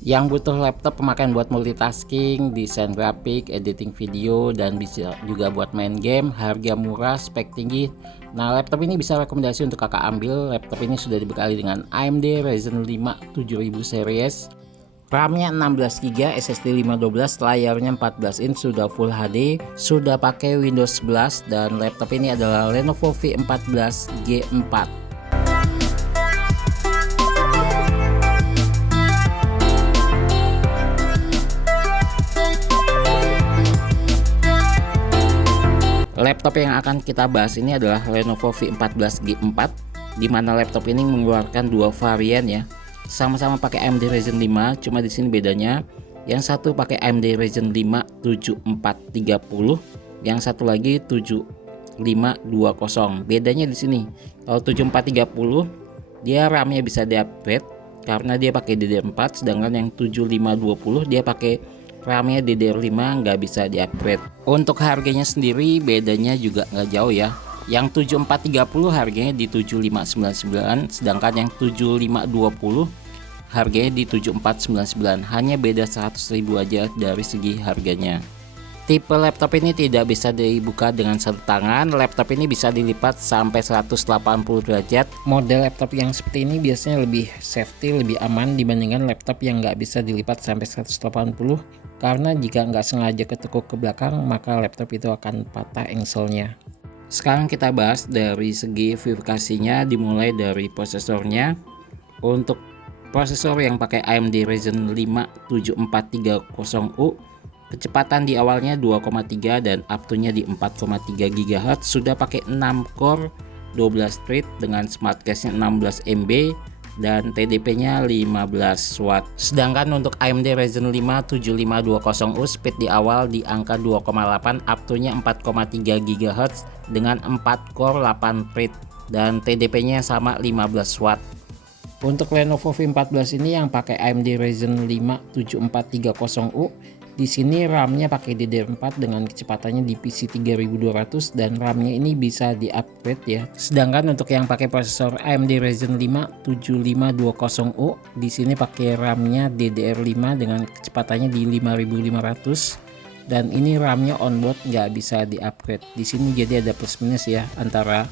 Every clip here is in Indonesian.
Yang butuh laptop pemakaian buat multitasking, desain grafik, editing video, dan bisa juga buat main game, harga murah, spek tinggi. Nah, laptop ini bisa rekomendasi untuk kakak ambil. Laptop ini sudah dibekali dengan AMD Ryzen 5 7000 series, RAM-nya 16 GB, SSD 512, layarnya 14 inch, sudah Full HD, sudah pakai Windows 11, dan laptop ini adalah Lenovo V14 G4. Laptop yang akan kita bahas ini adalah Lenovo V14 G4, di mana laptop ini mengeluarkan dua varian ya. Sama-sama pakai AMD Ryzen 5, cuma di sini bedanya yang satu pakai AMD Ryzen 5 7430, yang satu lagi 7520. Bedanya di sini. Kalau 7430 dia RAM-nya bisa di-upgrade karena dia pakai DDR4, sedangkan yang 7520 dia pakai RAM-nya DDR5, nggak bisa di-upgrade. Untuk harganya sendiri bedanya juga nggak jauh ya. Yang 7430 harganya di 7599, sedangkan yang 7520 harganya di 7499. Hanya beda 100.000 aja dari segi harganya. Tipe laptop ini tidak bisa dibuka dengan satu tangan. Laptop ini bisa dilipat sampai 180 derajat. Model laptop yang seperti ini biasanya lebih safety, lebih aman dibandingkan laptop yang nggak bisa dilipat sampai 180. Karena jika nggak sengaja ketekuk ke belakang, maka laptop itu akan patah engselnya. Sekarang kita bahas dari segi verifikasinya, dimulai dari prosesornya. Untuk prosesor yang pakai AMD Ryzen 5 7430U, kecepatan di awalnya 2,3 dan up to-nya di 4,3 GHz, sudah pakai 6 core 12 thread dengan smart cache-nya 16 MB dan TDP-nya 15 watt. Sedangkan untuk AMD Ryzen 5 7520U, speed di awal di angka 2,8, up to-nya 4,3 GHz dengan 4 core 8 thread dan TDP-nya sama 15 watt. Untuk Lenovo V14 ini yang pakai AMD Ryzen 5 7430U, di sini RAM-nya pakai DDR4 dengan kecepatannya di PC 3200 dan RAM-nya ini bisa di-upgrade ya. Sedangkan untuk yang pakai prosesor AMD Ryzen 5 7520U, di sini pakai RAM-nya DDR5 dengan kecepatannya di 5500 dan ini RAM-nya onboard, nggak bisa di-upgrade. Di sini jadi ada plus minus ya antara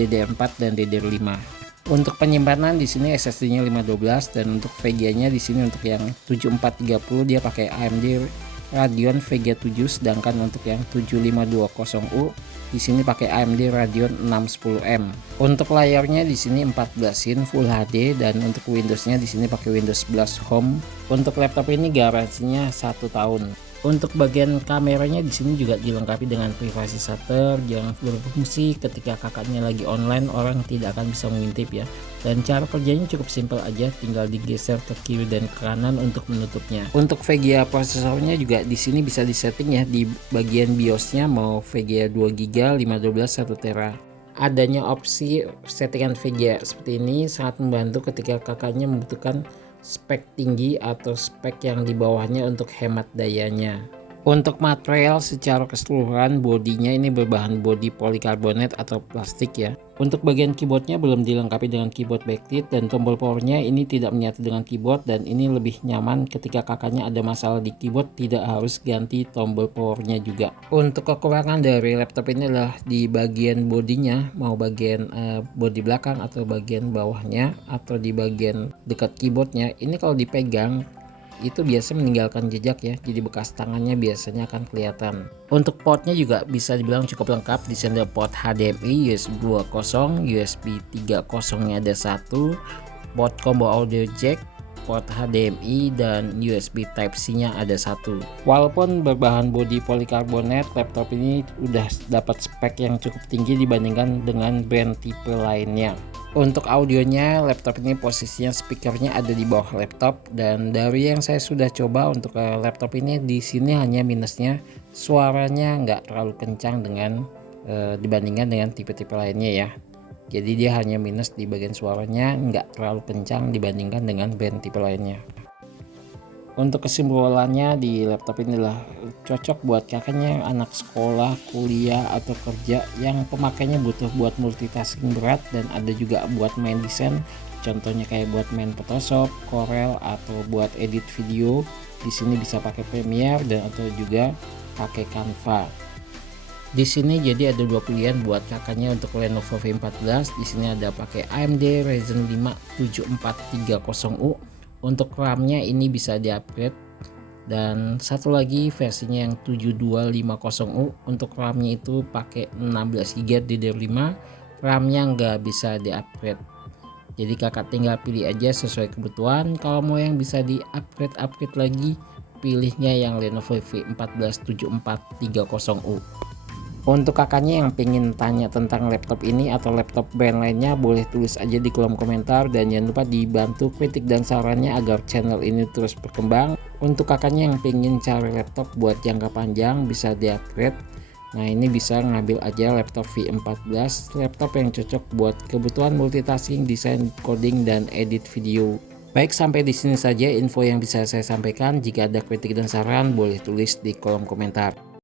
DDR4 dan DDR5. Untuk penyimpanan di sini SSD-nya 512 dan untuk VGA-nya di sini untuk yang 7430 dia pakai AMD Radeon VGA 7, sedangkan untuk yang 7520U di sini pakai AMD Radeon 610M. Untuk layarnya di sini 14 inch Full HD dan untuk Windows-nya di sini pakai Windows 11 Home. Untuk laptop ini garansinya 1 tahun. Untuk bagian kameranya di sini juga dilengkapi dengan privasi shutter yang berfungsi ketika kakaknya lagi online, orang tidak akan bisa mengintip ya. Dan cara kerjanya cukup simpel aja, tinggal digeser ke kiri dan ke kanan untuk menutupnya. Untuk VGA prosesornya juga di sini bisa disetting ya di bagian BIOS-nya, mau VGA 2GB, 512, 1TB. Adanya opsi settingan VGA seperti ini sangat membantu ketika kakaknya membutuhkan spek tinggi atau spek yang di bawahnya untuk hemat dayanya. Untuk material secara keseluruhan bodinya ini berbahan bodi polikarbonat atau plastik ya. Untuk bagian keyboardnya belum dilengkapi dengan keyboard backlit dan tombol powernya ini tidak menyatu dengan keyboard, dan ini lebih nyaman ketika kakaknya ada masalah di keyboard, tidak harus ganti tombol powernya juga. Untuk kekurangan dari laptop ini adalah di bagian bodinya, mau bagian bodi belakang atau bagian bawahnya atau di bagian dekat keyboardnya, ini kalau dipegang itu biasa meninggalkan jejak ya, jadi bekas tangannya biasanya akan kelihatan. Untuk portnya juga bisa dibilang cukup lengkap. Di sini ada port HDMI, USB 2.0, USB 3.0 nya ada satu, port combo audio jack, port HDMI, dan USB Type-C nya ada satu. Walaupun berbahan bodi polikarbonat, laptop ini udah dapat spek yang cukup tinggi dibandingkan dengan brand tipe lainnya. Untuk audionya, laptop ini posisinya speakernya ada di bawah laptop, dan dari yang saya sudah coba untuk laptop ini, di sini hanya minusnya suaranya nggak terlalu kencang dengan dibandingkan dengan tipe-tipe lainnya ya. Jadi dia hanya minus di bagian suaranya, nggak terlalu kencang dibandingkan dengan brand tipe lainnya. Untuk kesimpulannya, di laptop ini adalah cocok buat kakaknya anak sekolah, kuliah, atau kerja yang pemakainya butuh buat multitasking berat, dan ada juga buat main desain Contohnya kayak buat main Photoshop, Corel atau buat edit video. Di sini bisa pakai Premiere dan atau juga pakai Canva. Di sini jadi ada dua pilihan buat kakaknya untuk Lenovo V14. Di sini ada pakai AMD Ryzen 5 7430U. Untuk RAM-nya ini bisa di-upgrade. Dan satu lagi versinya yang 7250U. Untuk RAM-nya itu pakai 16GB DDR5. RAM-nya nggak bisa di-upgrade. Jadi kakak tinggal pilih aja sesuai kebutuhan. Kalau mau yang bisa di-upgrade lagi, pilihnya yang Lenovo V14 7430U. Untuk kakaknya yang pengen tanya tentang laptop ini atau laptop brand lainnya, boleh tulis aja di kolom komentar dan jangan lupa dibantu kritik dan sarannya agar channel ini terus berkembang. Untuk kakaknya yang pengen cari laptop buat jangka panjang bisa di-upgrade. Nah, ini bisa ngambil aja laptop V14, laptop yang cocok buat kebutuhan multitasking, desain, coding, dan edit video. Baik, sampai di sini saja info yang bisa saya sampaikan. Jika ada kritik dan saran, boleh tulis di kolom komentar.